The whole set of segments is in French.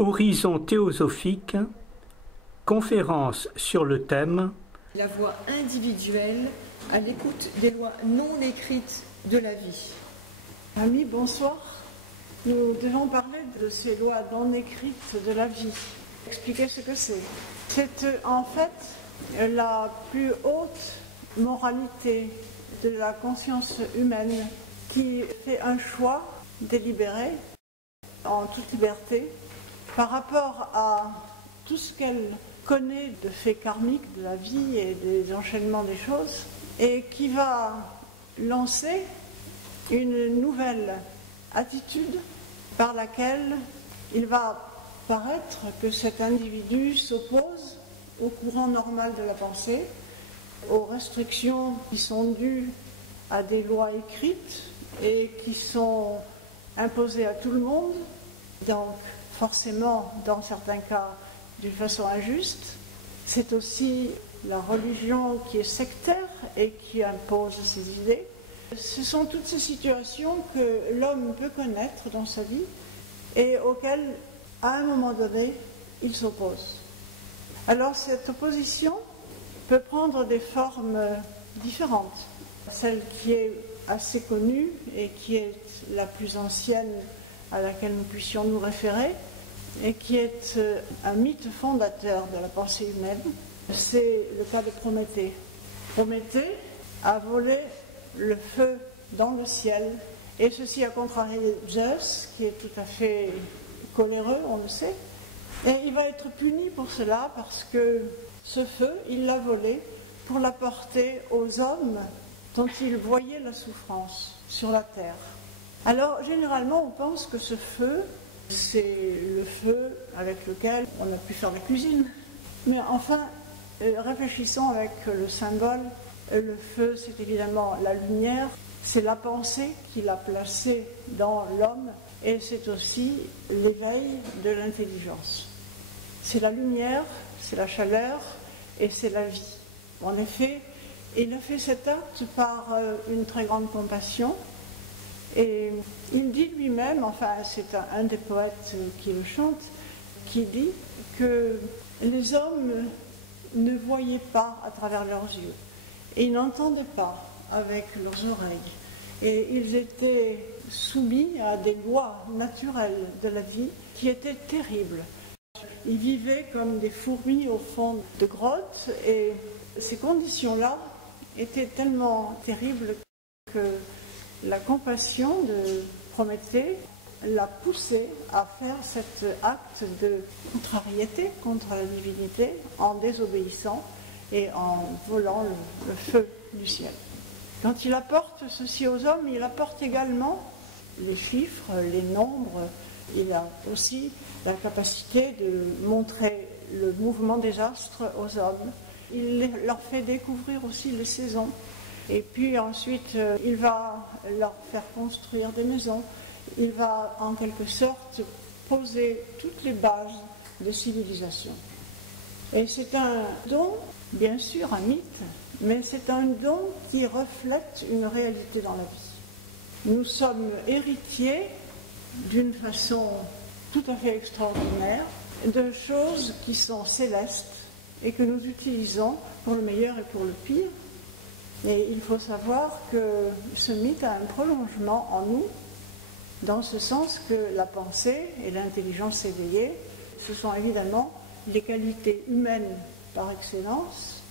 Horizon théosophique, conférence sur le thème La voie individuelle à l'écoute des lois non écrites de la vie. Amis, bonsoir. Nous devons parler de ces lois non écrites de la vie. Expliquer ce que c'est. C'est en fait la plus haute moralité de la conscience humaine qui fait un choix délibéré, en toute liberté, par rapport à tout ce qu'elle connaît de faits karmiques de la vie et des enchaînements des choses, et qui va lancer une nouvelle attitude par laquelle il va paraître que cet individu s'oppose au courant normal de la pensée, aux restrictions qui sont dues à des lois écrites et qui sont imposées à tout le monde, donc forcément, dans certains cas, d'une façon injuste. C'est aussi la religion qui est sectaire et qui impose ses idées. Ce sont toutes ces situations que l'homme peut connaître dans sa vie et auxquelles, à un moment donné, il s'oppose. Alors cette opposition peut prendre des formes différentes. Celle qui est assez connue et qui est la plus ancienne à laquelle nous puissions nous référer, et qui est un mythe fondateur de la pensée humaine, c'est le cas de Prométhée. Prométhée a volé le feu dans le ciel, et ceci a contrarié Zeus, qui est tout à fait coléreux, on le sait, et il va être puni pour cela, parce que ce feu, il l'a volé pour l'apporter aux hommes dont il voyait la souffrance sur la terre. Alors, généralement, on pense que ce feu, c'est le feu avec lequel on a pu faire la cuisine. Mais enfin, réfléchissons avec le symbole. Le feu, c'est évidemment la lumière, c'est la pensée qu'il a placée dans l'homme, et c'est aussi l'éveil de l'intelligence. C'est la lumière, c'est la chaleur, et c'est la vie. En effet, il a fait cet acte par une très grande compassion, et il dit lui-même, enfin c'est un des poètes qui le chante, qui dit que les hommes ne voyaient pas à travers leurs yeux, et ils n'entendaient pas avec leurs oreilles, et ils étaient soumis à des lois naturelles de la vie qui étaient terribles. Ils vivaient comme des fourmis au fond de grottes, et ces conditions-là étaient tellement terribles que la compassion de Prométhée l'a poussé à faire cet acte de contrariété contre la divinité en désobéissant et en volant le feu du ciel. Quand il apporte ceci aux hommes, il apporte également les chiffres, les nombres. Il a aussi la capacité de montrer le mouvement des astres aux hommes. Il leur fait découvrir aussi les saisons. Et puis ensuite, il va leur faire construire des maisons. Il va en quelque sorte poser toutes les bases de civilisation. Et c'est un don, bien sûr, un mythe, mais c'est un don qui reflète une réalité dans la vie. Nous sommes héritiers, d'une façon tout à fait extraordinaire, de choses qui sont célestes et que nous utilisons pour le meilleur et pour le pire. Et il faut savoir que ce mythe a un prolongement en nous, dans ce sens que la pensée et l'intelligence éveillée, ce sont évidemment les qualités humaines par excellence,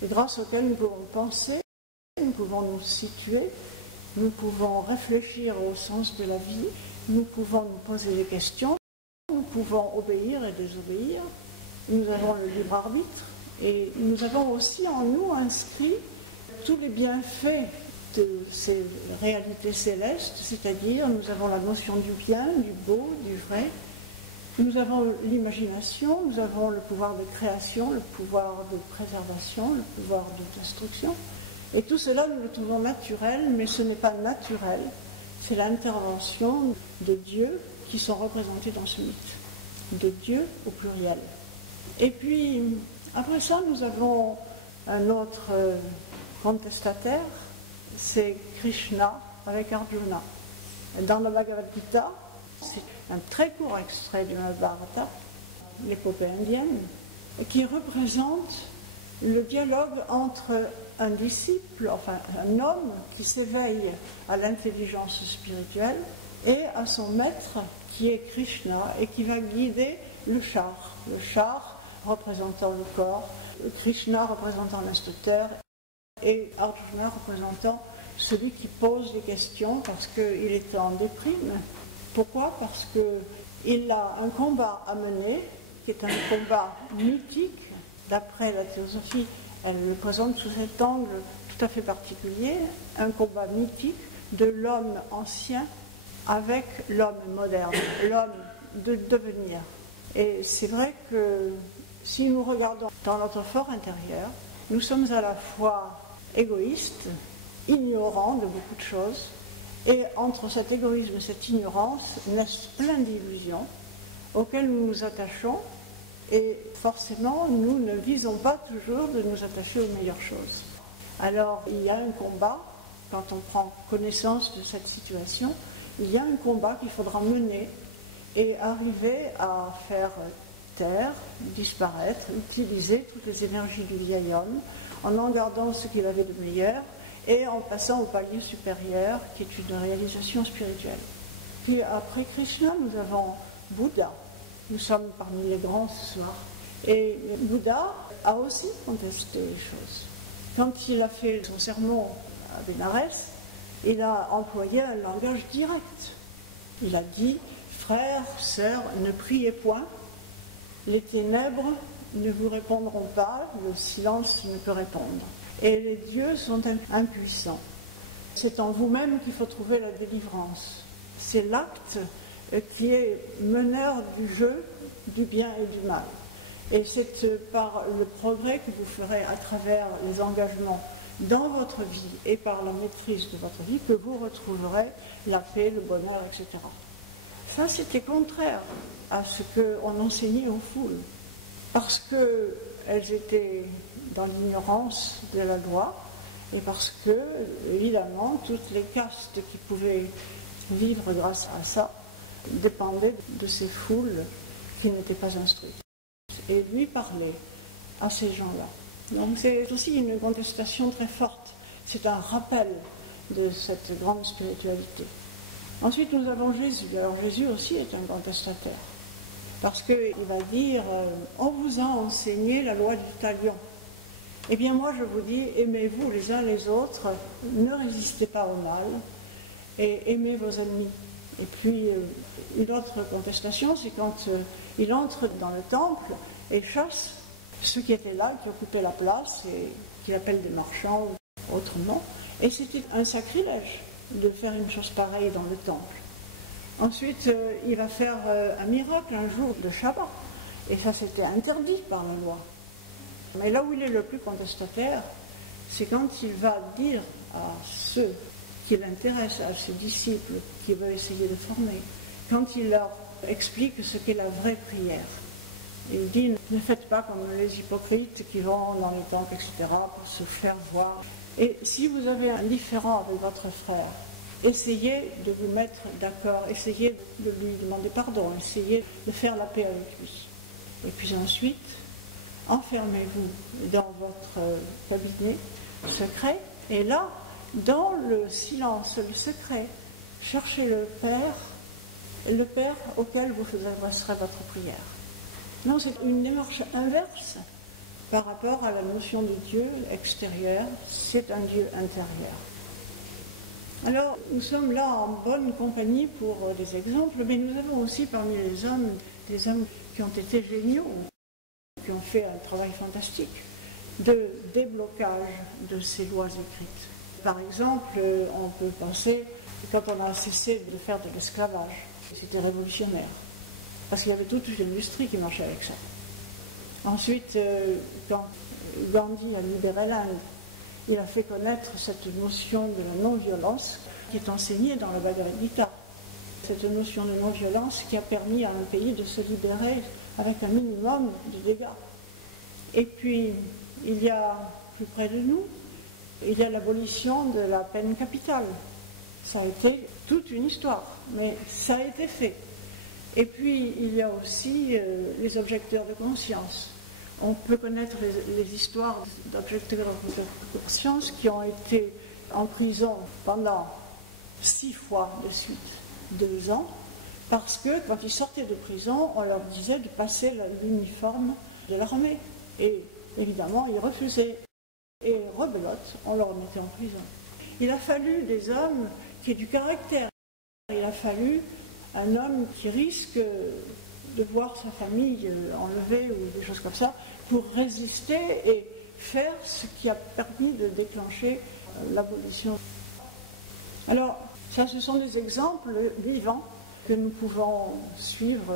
et grâce auxquelles nous pouvons penser, nous pouvons nous situer, nous pouvons réfléchir au sens de la vie, nous pouvons nous poser des questions, nous pouvons obéir et désobéir, nous avons le libre arbitre, et nous avons aussi en nous inscrit tous les bienfaits de ces réalités célestes, c'est-à-dire nous avons la notion du bien, du beau, du vrai, nous avons l'imagination, nous avons le pouvoir de création, le pouvoir de préservation, le pouvoir de destruction, et tout cela nous le trouvons naturel, mais ce n'est pas naturel, c'est l'intervention de Dieu qui sont représentés dans ce mythe, de Dieu au pluriel. Et puis, après ça, nous avons un autre contestataire, c'est Krishna avec Arjuna. Dans la Bhagavad Gita, c'est un très court extrait du Mahabharata, l'épopée indienne, qui représente le dialogue entre un disciple, enfin un homme qui s'éveille à l'intelligence spirituelle et à son maître qui est Krishna et qui va guider le char représentant le corps, Krishna représentant l'instructeur et Arjuna représentant celui qui pose des questions parce qu'il est en déprime. Pourquoi? Parce qu'il a un combat à mener qui est un combat mythique. D'après la théosophie, elle le présente sous cet angle tout à fait particulier, un combat mythique de l'homme ancien avec l'homme moderne, l'homme de devenir. Et c'est vrai que si nous regardons dans notre fort intérieur, nous sommes à la fois égoïstes, ignorants de beaucoup de choses, et entre cet égoïsme et cette ignorance naissent plein d'illusions auxquelles nous nous attachons. Et forcément, nous ne visons pas toujours de nous attacher aux meilleures choses. Alors, il y a un combat, quand on prend connaissance de cette situation, il y a un combat qu'il faudra mener et arriver à faire taire, disparaître, utiliser toutes les énergies du vieil homme, en gardant ce qu'il avait de meilleur et en passant au palier supérieur, qui est une réalisation spirituelle. Puis après Krishna, nous avons Bouddha. Nous sommes parmi les grands ce soir. Et Bouddha a aussi contesté les choses. Quand il a fait son sermon à Bénarès, il a employé un langage direct. Il a dit, frères, sœurs, ne priez point, les ténèbres ne vous répondront pas, le silence ne peut répondre. Et les dieux sont impuissants. C'est en vous-même qu'il faut trouver la délivrance. C'est l'acte qui est meneur du jeu du bien et du mal. Et c'est par le progrès que vous ferez à travers les engagements dans votre vie et par la maîtrise de votre vie que vous retrouverez la paix, le bonheur, etc. Ça, c'était contraire à ce qu'on enseignait aux foules, parce qu'elles étaient dans l'ignorance de la loi et parce que, évidemment, toutes les castes qui pouvaient vivre grâce à ça dépendait de ces foules qui n'étaient pas instruites. Et lui parlait à ces gens-là. Donc c'est aussi une contestation très forte. C'est un rappel de cette grande spiritualité. Ensuite, nous avons Jésus. Alors Jésus aussi est un contestataire. Parce qu'il va dire, on vous a enseigné la loi du talion. Eh bien moi je vous dis, aimez-vous les uns les autres, ne résistez pas au mal, et aimez vos ennemis. Et puis, une autre contestation, c'est quand il entre dans le temple et chasse ceux qui étaient là, qui occupaient la place, et qu'il appelle des marchands autrement. Et c'était un sacrilège de faire une chose pareille dans le temple. Ensuite, il va faire un miracle un jour de Shabbat. Et ça, c'était interdit par la loi. Mais là où il est le plus contestataire, c'est quand il va dire à ceux qui l'intéresse, à ses disciples qu'il veut essayer de former, quand il leur explique ce qu'est la vraie prière. Il dit, ne faites pas comme les hypocrites qui vont dans les temples, etc., pour se faire voir. Et si vous avez un différend avec votre frère, essayez de vous mettre d'accord, essayez de lui demander pardon, essayez de faire la paix avec lui. Et puis ensuite, enfermez-vous dans votre cabinet secret, et là, dans le silence, le secret, cherchez le Père auquel vous adresserez votre prière. Non, c'est une démarche inverse par rapport à la notion de Dieu extérieur, c'est un Dieu intérieur. Alors, nous sommes là en bonne compagnie pour des exemples, mais nous avons aussi parmi les hommes des hommes qui ont été géniaux, qui ont fait un travail fantastique de déblocage de ces lois écrites. Par exemple, on peut penser quand on a cessé de faire de l'esclavage, c'était révolutionnaire, parce qu'il y avait toute une industrie qui marchait avec ça. Ensuite, quand Gandhi a libéré l'Inde, il a fait connaître cette notion de la non-violence qui est enseignée dans la Bhagavad Gita. Cette notion de non-violence qui a permis à un pays de se libérer avec un minimum de dégâts. Et puis, il y a plus près de nous, il y a l'abolition de la peine capitale. Ça a été toute une histoire, mais ça a été fait. Et puis, il y a aussi les objecteurs de conscience. On peut connaître les histoires d'objecteurs de conscience qui ont été en prison pendant 6 fois de suite 2 ans, parce que quand ils sortaient de prison, on leur disait de passer l'uniforme de l'armée. Et évidemment, ils refusaient. Et rebelote, on leur mettait en prison. Il a fallu des hommes qui aient du caractère. Il a fallu un homme qui risque de voir sa famille enlevée ou des choses comme ça pour résister et faire ce qui a permis de déclencher l'abolition. Alors, ça, ce sont des exemples vivants que nous pouvons suivre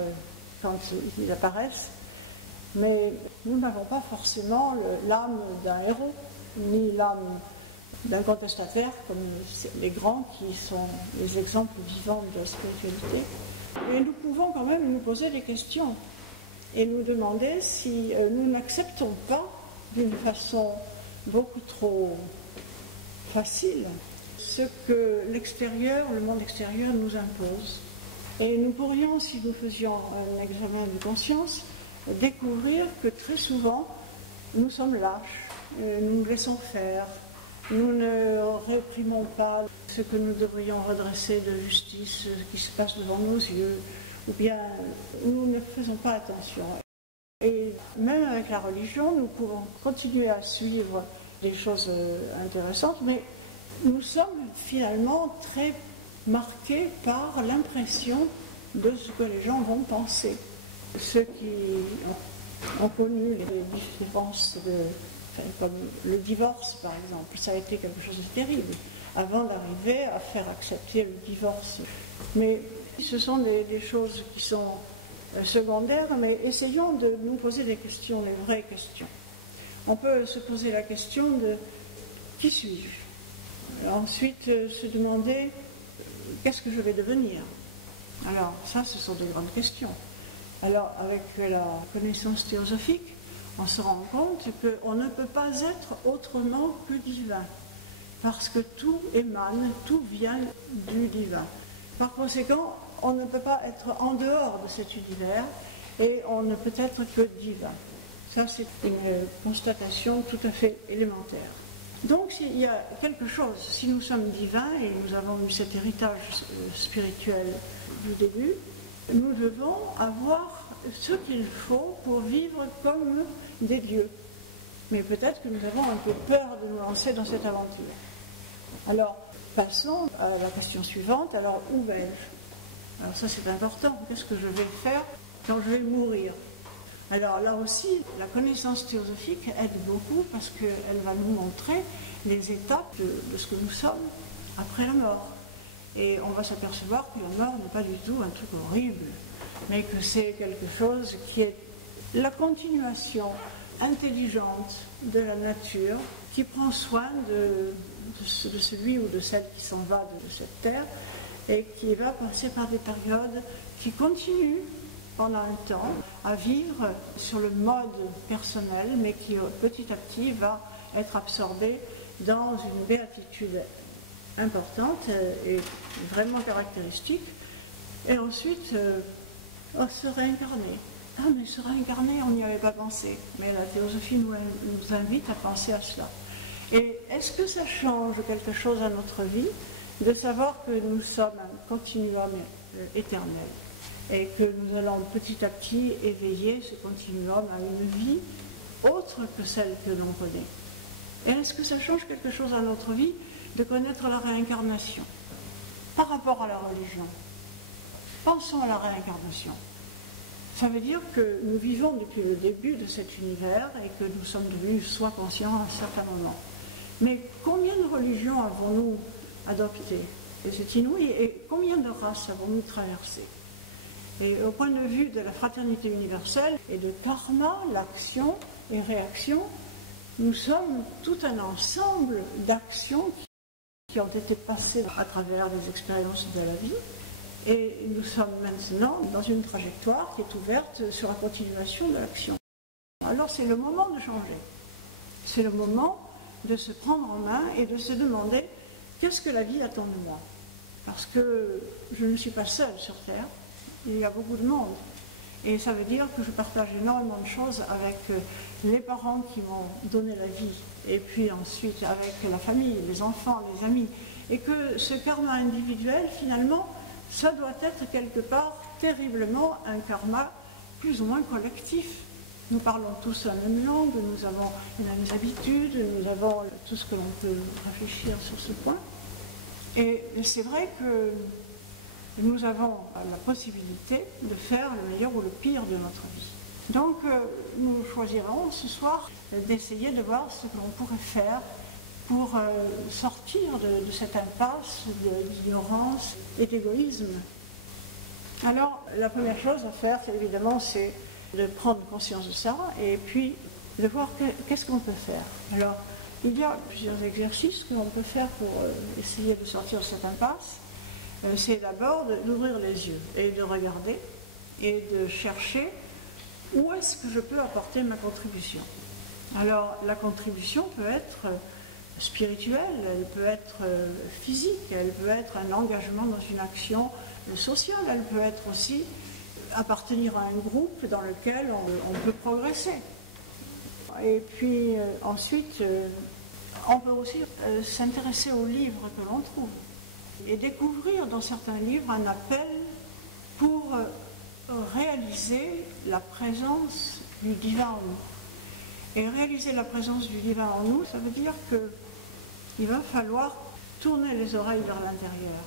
quand ils apparaissent, mais nous n'avons pas forcément l'âme d'un héros, ni l'âme d'un contestataire, comme les grands qui sont les exemples vivants de la spiritualité. Mais nous pouvons quand même nous poser des questions et nous demander si nous n'acceptons pas d'une façon beaucoup trop facile ce que l'extérieur, le monde extérieur nous impose. Et nous pourrions, si nous faisions un examen de conscience, découvrir que très souvent nous sommes lâches, nous nous laissons faire, nous ne réprimons pas ce que nous devrions redresser de justice, ce qui se passe devant nos yeux, ou bien nous ne faisons pas attention. Et même avec la religion, nous pouvons continuer à suivre des choses intéressantes, mais nous sommes finalement très marqués par l'impression de ce que les gens vont penser. Ceux qui ont connu les différences comme le divorce, par exemple, ça a été quelque chose de terrible, avant d'arriver à faire accepter le divorce. Mais ce sont des choses qui sont secondaires, mais essayons de nous poser des questions, les vraies questions. On peut se poser la question de qui suis-je ? Ensuite, se demander qu'est-ce que je vais devenir ? Alors, ça, ce sont de grandes questions. Alors, avec la connaissance théosophique, on se rend compte qu'on ne peut pas être autrement que divin, parce que tout émane, tout vient du divin. Par conséquent, on ne peut pas être en dehors de cet univers et on ne peut être que divin. Ça, c'est une constatation tout à fait élémentaire. Donc, s'il y a quelque chose, si nous sommes divins et nous avons eu cet héritage spirituel du début, nous devons avoir ce qu'il faut pour vivre comme des dieux. Mais peut-être que nous avons un peu peur de nous lancer dans cette aventure. Alors, passons à la question suivante. Alors, où vais-je ? Alors ça, c'est important. Qu'est-ce que je vais faire quand je vais mourir ? Alors là aussi, la connaissance théosophique aide beaucoup parce qu'elle va nous montrer les étapes de ce que nous sommes après la mort. Et on va s'apercevoir que la mort n'est pas du tout un truc horrible, mais que c'est quelque chose qui est la continuation intelligente de la nature qui prend soin de celui ou de celle qui s'en va de cette terre et qui va passer par des périodes qui continuent pendant un temps à vivre sur le mode personnel, mais qui petit à petit va être absorbé dans une béatitude importante et vraiment caractéristique, et ensuite se réincarner. Ah, mais se réincarner, on n'y avait pas pensé, mais la théosophie nous invite à penser à cela. Et est-ce que ça change quelque chose à notre vie de savoir que nous sommes un continuum éternel et que nous allons petit à petit éveiller ce continuum à une vie autre que celle que l'on connaît? Et est-ce que ça change quelque chose à notre vie de connaître la réincarnation par rapport à la religion? Pensons à la réincarnation. Ça veut dire que nous vivons depuis le début de cet univers et que nous sommes devenus soi conscients à un certain moment. Mais combien de religions avons-nous adoptées? Et c'est inouï. Et combien de races avons-nous traversées? Et au point de vue de la fraternité universelle et de karma, l'action et réaction, nous sommes tout un ensemble d'actions qui ont été passées à travers les expériences de la vie. Et nous sommes maintenant dans une trajectoire qui est ouverte sur la continuation de l'action. Alors c'est le moment de changer. C'est le moment de se prendre en main et de se demander qu'est-ce que la vie attend de moi. Parce que je ne suis pas seule sur Terre. il y a beaucoup de monde. Et ça veut dire que je partage énormément de choses avec les parents qui m'ont donné la vie, et puis ensuite avec la famille, les enfants, les amis. Et que ce karma individuel, finalement, ça doit être quelque part terriblement un karma plus ou moins collectif. Nous parlons tous la même langue, nous avons les mêmes habitudes, nous avons tout ce que l'on peut réfléchir sur ce point. Et c'est vrai que nous avons la possibilité de faire le meilleur ou le pire de notre vie. Donc nous choisirons ce soir d'essayer de voir ce que l'on pourrait faire pour sortir de cette impasse d'ignorance et d'égoïsme. Alors la première chose à faire, évidemment, c'est de prendre conscience de ça et puis de voir qu'est-ce qu'on peut faire. Alors il y a plusieurs exercices que l'on peut faire pour essayer de sortir de cette impasse. C'est d'abord d'ouvrir les yeux et de regarder et de chercher où est-ce que je peux apporter ma contribution. Alors la contribution peut être spirituelle, elle peut être physique, elle peut être un engagement dans une action sociale, elle peut être aussi appartenir à un groupe dans lequel on peut progresser. Et puis ensuite, on peut aussi s'intéresser aux livres que l'on trouve et découvrir dans certains livres un appel pour réaliser la présence du divin en nous. Et réaliser la présence du divin en nous, ça veut dire qu'il va falloir tourner les oreilles vers l'intérieur.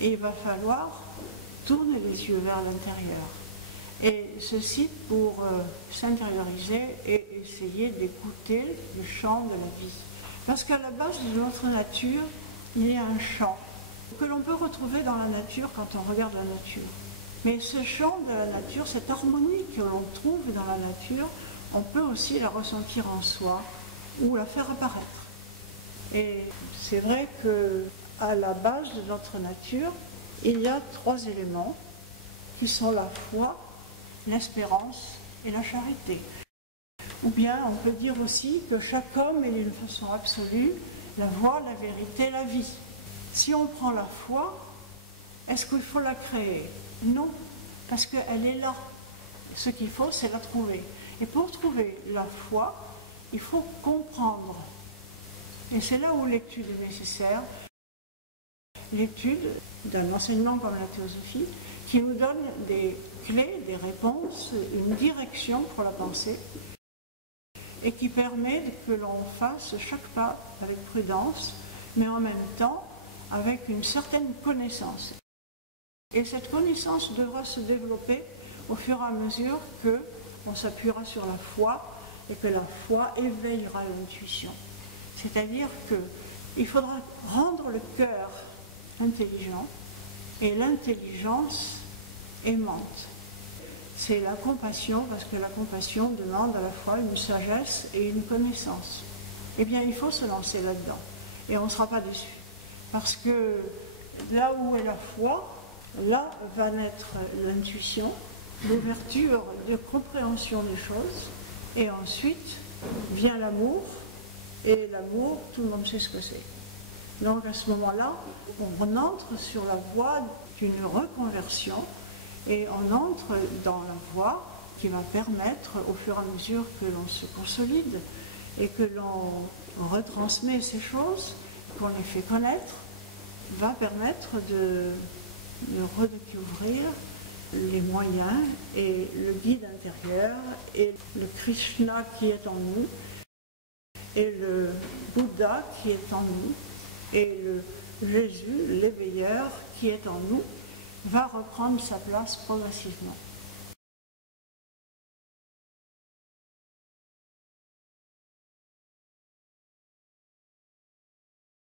Et il va falloir tourner les yeux vers l'intérieur. Et ceci pour s'intérioriser et essayer d'écouter le chant de la vie. Parce qu'à la base de notre nature, il y a un chant que l'on peut retrouver dans la nature quand on regarde la nature. Mais ce chant de la nature, cette harmonie que l'on trouve dans la nature, on peut aussi la ressentir en soi ou la faire apparaître. Et c'est vrai qu'à la base de notre nature, il y a 3 éléments qui sont la foi, l'espérance et la charité. Ou bien on peut dire aussi que chaque homme est d'une façon absolue la voie, la vérité, la vie. Si on prend la foi, est-ce qu'il faut la créer? Non, parce qu'elle est là. Ce qu'il faut, c'est la trouver. Et pour trouver la foi, il faut comprendre. Et c'est là où l'étude est nécessaire. L'étude d'un enseignement comme la théosophie, qui nous donne des clés, des réponses, une direction pour la pensée, et qui permet que l'on fasse chaque pas avec prudence, mais en même temps avec une certaine connaissance. Et cette connaissance devra se développer au fur et à mesure qu'on s'appuiera sur la foi et que la foi éveillera l'intuition. C'est-à-dire qu'il faudra rendre le cœur intelligent et l'intelligence aimante. C'est la compassion, parce que la compassion demande à la fois une sagesse et une connaissance. Eh bien, il faut se lancer là-dedans. Et on ne sera pas déçu. Parce que là où est la foi, là va naître l'intuition, l'ouverture de compréhension des choses. Et ensuite vient l'amour. Et l'amour, tout le monde sait ce que c'est. Donc à ce moment-là, on entre sur la voie d'une reconversion et on entre dans la voie qui va permettre, au fur et à mesure que l'on se consolide et que l'on retransmet ces choses, qu'on les fait connaître, va permettre de redécouvrir les moyens et le guide intérieur et le Krishna qui est en nous et le Bouddha qui est en nous et le Jésus, l'éveilleur qui est en nous, va reprendre sa place progressivement.